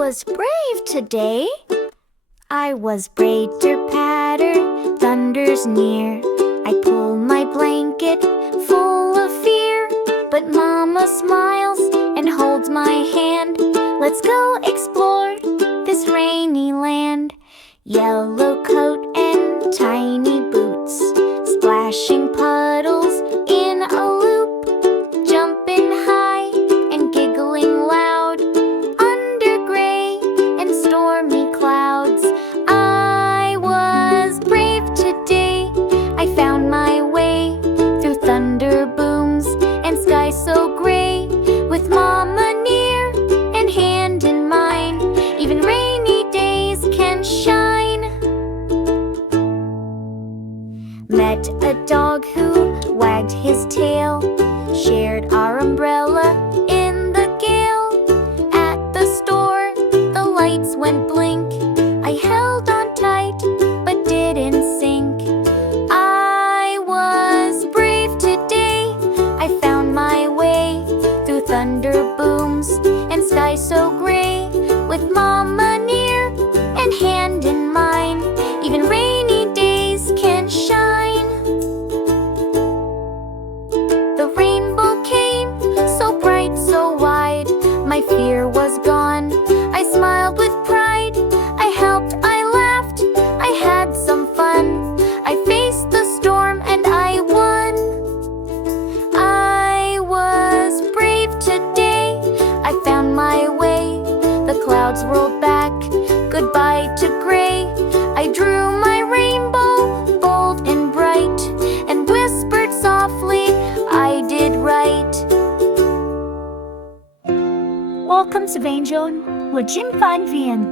was brave today. I was brader-patter, thunder's near. I pull my blanket full of fear, but Mama smiles and holds my hand. Let's go explore this rainy land. Yellow coat and tiny boots, splashing puddles in a loop, jumping high and giggling loud under gray and stormy clouds. I was brave today. I found my way through thunder booms and sky so gray, with Mama near and hand in mine. Even rainy days can shine. Met a dog who wagged his tail, shared our umbrella in the gale. At the store, the lights went blink. I held on tight, but didn't sink. I was brave today. I found my way through thunder booms and sky so gray, with Mama near and hand in mine. Even rainy days can shine. The rainbow came, so bright, so wide. My fear was gone. I smiled with pride. I helped, I laughed, I had some fun. I faced the storm and I won. I was brave today. I found my way. The clouds rolled back, goodbye to gray. I drew my rainbow, bold and bright, and whispered softly, I did right. 我今次 Van John 和 Jim Van Vian